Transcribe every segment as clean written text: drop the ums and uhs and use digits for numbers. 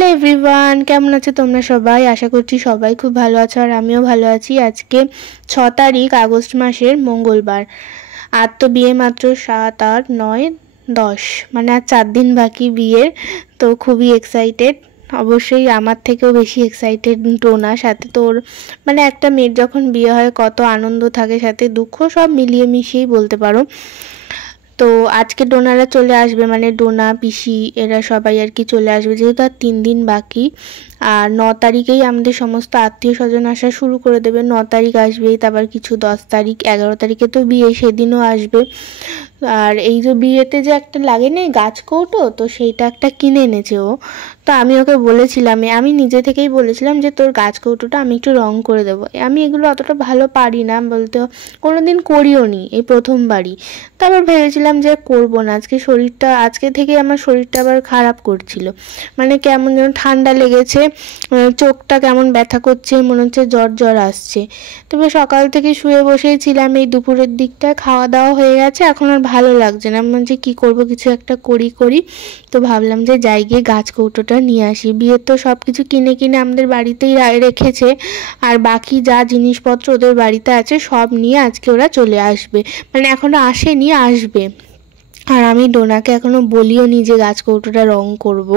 Hello everyone, কেমন আছো তোমরা সবাই? আশা করছি সবাই খুব ভালো আছো আর আমিও ভালো আছি। আজকে 6 তারিখ আগস্ট মাসের মঙ্গলবার। আর তো বিয়ে মাত্র 7, 8, 9, 10 মানে আর 4 দিন বাকি বিয়ের। তো খুবই এক্সাইটেড, অবশ্যই আমার থেকেও বেশি এক্সাইটেড টোনা। সাথে তোর মানে একটা মেয়ের যখন বিয়ে হয় কত আনন্দ থাকে, সাথে দুঃখ, সব মিলিয়ে মিশিয়েই বলতে পারো। তো আজকে ডোনারা চলে আসবে, মানে ডোনা পিসি এরা সবাই আর কি চলে আসবে, যেহেতু আর 3 দিন বাকি। আর 9 তারিখেই আমাদের সমস্ত আত্মীয় স্বজন আসা শুরু করে দেবে। 9 তারিখ আসবেই, তারপর কিছু 10 তারিখ, 11 তারিখে তো বিয়ে, সেদিনও আসবে। আর এই যে বিয়েতে যে একটা লাগে না গাছ কৌটো, তো সেইটা একটা কিনে এনেছে ও। তো আমি ওকে বলেছিলাম, আমি নিজে থেকেই বলেছিলাম যে তোর গাছ কৌটোটা আমি একটু রং করে দেবো। আমি এগুলো অতটা ভালো পারি না, বলতে কোনোদিন করিও নি, এই প্রথমবারই। তারপর ভেবেছিলাম যে করবো না। আজকে থেকে আমার শরীরটা আবার খারাপ করছিল, মানে কেমন যেন ঠান্ডা লেগেছে, চোখটা কেমন ব্যথা করছে, মনে হচ্ছে জ্বর জ্বর আসছে। তবে সকাল থেকে শুয়ে বসেই ছিলাম, এই দুপুরের দিকটা খাওয়া দাওয়া হয়ে গেছে, এখন আর ভালো লাগছে না। মানে যে কী করবো, কিছু একটা করি। তো ভাবলাম যে যাই গিয়ে গাছ কৌটোটা নিয়ে আসি। বিয়ের তো সব কিছু কিনে আমাদের বাড়িতেই রেখেছে, আর বাকি যা জিনিসপত্র ওদের বাড়িতে আছে সব নিয়ে আজকে ওরা চলে আসবে, মানে এখনো আসেনি, আসবে। আর আমি ডোনাকে এখনো বলিও নি যে গাছ কৌটোটা রং করব।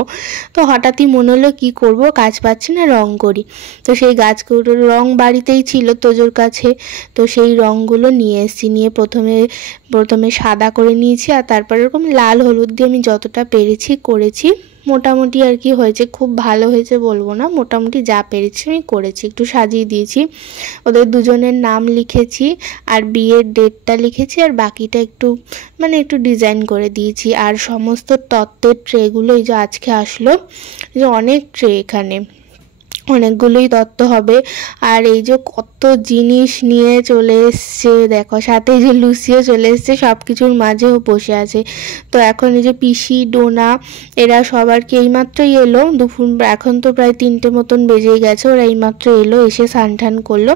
তো হঠাৎই মনে হলো কি করব, কাজ পাচ্ছি না, রং করি। তো সেই গাছ কৌটোর রং বাড়িতেই ছিল তোজোর কাছে, তো সেই রঙগুলো নিয়ে এসেছি। নিয়ে প্রথমে সাদা করে নিয়েছি, আর তারপর এরকম লাল হলুদ দিয়ে আমি যতটা পেরেছি করেছি। মোটামুটি আর কি হয়েছে, খুব ভালো হয়েছে বলবো না, মোটামুটি যা পেরেছি আমি করেছি। একটু সাজিয়ে দিয়েছি, ওদের দুজনের নাম লিখেছি আর বিয়ের ডেটটা লিখেছি, আর বাকিটা একটু ডিজাইন করে দিয়েছি। আর সমস্ত তত্ত্বের ট্রেগুলো এই যে আজকে আসলো, যে অনেক ট্রে, এখানে অনেকগুলোই তত্ত্ব হবে। আর এই যে কত জিনিস নিয়ে চলে এসছে দেখো, সাথে যে লুসিও চলে এসছে, সব কিছুর মাঝেও বসে আছে। তো এখন এই যে পিসি ডোনা এরা সবার কি এইমাত্রই এলো দুপুর, এখন তো প্রায় 3টে মতন বেজেই গেছে, ওরা এইমাত্র এলো, এসে স্নান করলো।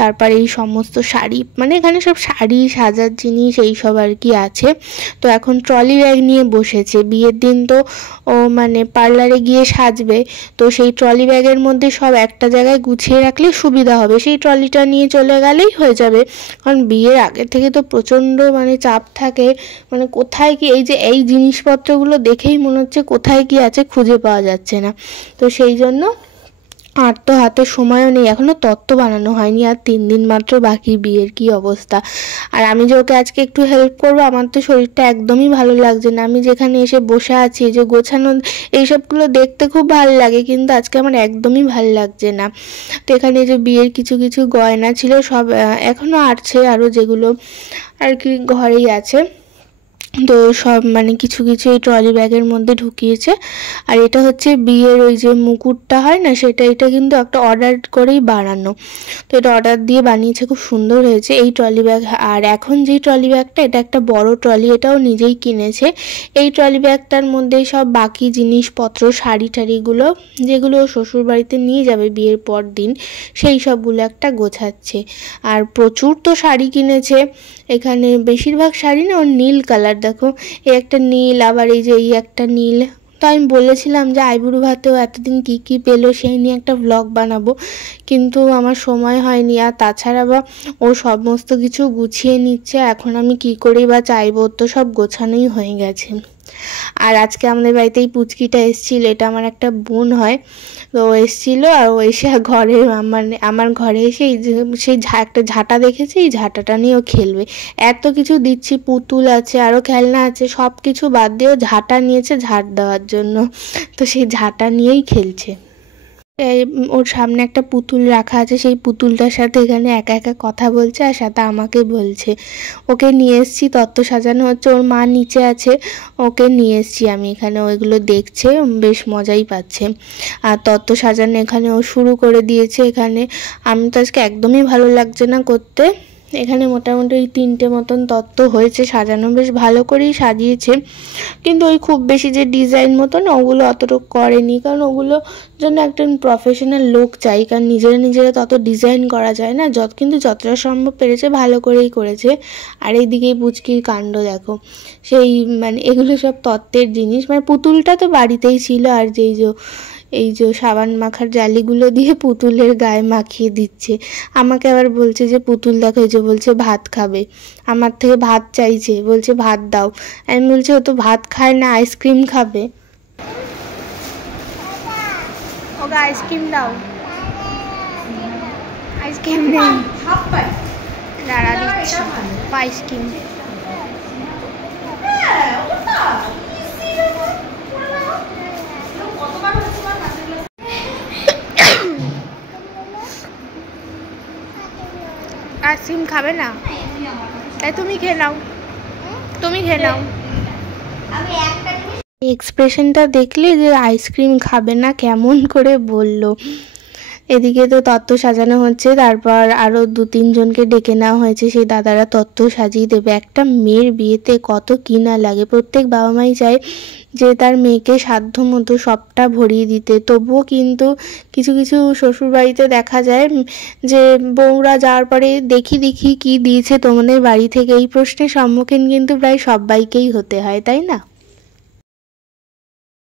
তারপর এই সমস্ত শাড়ি, মানে এখানে সব শাড়ি সাজার জিনিস এইসব আর কি আছে। তো এখন ট্রলি ব্যাগ নিয়ে বসেছে। বিয়ের দিন তো ও মানে পার্লারে গিয়ে সাজবে, তো সেই ট্রলি ব্যাগের মধ্যে সব একটা জায়গায় গুছিয়ে রাখলে সুবিধা হবে, সেই ট্রলিটা নিয়ে চলে গেলেই হয়ে যাবে। কারণ বিয়ের আগে থেকে তো প্রচণ্ড মানে চাপ থাকে, মানে কোথায় কি, এই জিনিসপত্রগুলো দেখেই মনে হচ্ছে কোথায় কি আছে খুঁজে পাওয়া যাচ্ছে না। তো সেই জন্য আর তো হাতে সময়ও নেই, এখনো তত্ত্ব বানানো হয়নি, আর 3 দিন মাত্র বাকি বিয়ের। কি অবস্থা! আর আমি যে ওকে আজকে একটু হেল্প করবো, আমার তো শরীরটা একদমই ভালো লাগছে না। আমি যেখানে এসে বসে আছি, যে গোছানো এইসবগুলো দেখতে খুব ভালো লাগে, কিন্তু আজকে আমার একদমই ভালো লাগছে না। তো এখানে যে বিয়ের কিছু কিছু গয়না ছিল সব এখনো আছে, আরও যেগুলো আর কি ঘরেই আছে। তো সব মানে কিছু কিছু এই ট্রলি ব্যাগের মধ্যে ঢুকিয়েছে। আর এটা হচ্ছে বিয়ের ওই যে মুকুটটা হয় না, এটা কিন্তু একটা অর্ডার করেই বানানো। তো এটা অর্ডার দিয়ে বানিয়েছে, খুব সুন্দর হয়েছে এই ট্রলি ব্যাগ। আর এখন যেই ট্রলি ব্যাগটা, এটা একটা বড় ট্রলি, এটাও নিজেই কিনেছে। এই ট্রলি ব্যাগটার মধ্যে সব বাকি জিনিসপত্র, শাড়ি টাড়িগুলো যেগুলো শ্বশুর বাড়িতে নিয়ে যাবে বিয়ের পর দিন, সেই সবগুলো একটা গোছাচ্ছে। আর প্রচুর তো শাড়ি কিনেছে এখানে, বেশিরভাগ শাড়ি না ওর নীল কালার, দেখো এই একটা নীল, আবার এই যে এই একটা নীল। তো আমি বলেছিলাম যে আইবুড়ো ভাতেও এতদিন কী কী পেলো সেই নিয়ে একটা ভ্লগ বানাবো, কিন্তু আমার সময় হয়নি। আর তাছাড়া বা ও সমস্ত কিছু গুছিয়ে নিচ্ছে, এখন আমি কি করেই বা চাইবো, তো সব গোছানোই হয়ে গেছে। আর আজকে আমাদের বাড়িতে এই পুচকিটা এসেছিল, এটা আমার একটা বোন হয়, তো ও এসেছিলো। আর ও এসে ঘরে মানে আমার ঘরে এসে সেই একটা ঝাঁটা দেখেছে, এই ঝাঁটাটা নিয়ে ও খেলবে। এত কিছু দিচ্ছি, পুতুল আছে, আরও খেলনা আছে, সব কিছু বাদ দিয়ে ও ঝাঁটা নিয়েছে ঝাঁট দেওয়ার জন্য, তো সেই ঝাঁটা নিয়েই খেলছে। ওর সামনে একটা পুতুল রাখা আছে, সেই পুতুলটার সাথে এখানে একা একা কথা বলছে, আর সাথে আমাকে বলছে। ওকে নিয়ে এসেছি, তত্ত্ব সাজানো হচ্ছে, ওর মা নিচে আছে, ওকে নিয়ে এসেছি আমি এখানে, ওইগুলো দেখছে, বেশ মজাই পাচ্ছে। আর তত্ত্ব সাজানো এখানে ও শুরু করে দিয়েছে। এখানে আমি তো আজকে একদমই ভালো লাগছে না করতে। এখানে মোটামুটি ওই 3টে মতন তত্ত্ব হয়েছে, সাজানো বেশ ভালো করেই সাজিয়েছে, কিন্তু ওই খুব বেশি যে ডিজাইন মতন ওগুলো অতটুকু করেনি, কারণ ওগুলো জন্য একজন প্রফেশনাল লোক চাই, কারণ নিজেরা তত ডিজাইন করা যায় না। কিন্তু যতটা সম্ভব পেরেছে ভালো করেই করেছে। আর এইদিকেই পুচকির কাণ্ড দেখো, সেই মানে এগুলো সব তত্ত্বের জিনিস, মানে পুতুলটা তো বাড়িতেই ছিল, আর যেই যে এই যে সাবান মাখার জালিগুলো দিয়ে পুতুলের গায়ে মাখিয়ে দিচ্ছে। আমাকে আবার বলছে যে পুতুল দেখো, এই যে বলছে ভাত খাবে, আমার থেকে ভাত চাইছে, বলছে ভাত দাও। আমি বলছি ও তো ভাত খায় না, আইসক্রিম খাবে। ওকে আইসক্রিম দাও, আইসক্রিম নেই, দাঁড়া দিচ্ছি আইসক্রিম। আইসক্রিম খাবে না, তাই তুমি খেয়ে নাও, তুমি খেয়ে নাও। এক্সপ্রেশনটা দেখলে যে আইসক্রিম খাবে না কেমন করে বললো। এদিকে তো তত্ত্ব সাজানো হচ্ছে, তারপর আরও 2-3 জনকে ডেকে নেওয়া হয়েছে, সেই দাদারা তত্ত্ব সাজিয়ে দেবে। একটা মেয়ের বিয়েতে কত কি না লাগে, প্রত্যেক বাবা মাই চায় যে তার মেয়েকে সাধ্য মতো সবটা ভরিয়ে দিতে। তবুও কিন্তু কিছু কিছু শ্বশুরবাড়িতে দেখা যায় যে বউরা যাওয়ার পরে দেখি দেখি কি দিয়েছে তোমাদের বাড়ি থেকে, এই প্রশ্নের সম্মুখীন কিন্তু প্রায় সবাইকেই হতে হয়, তাই না?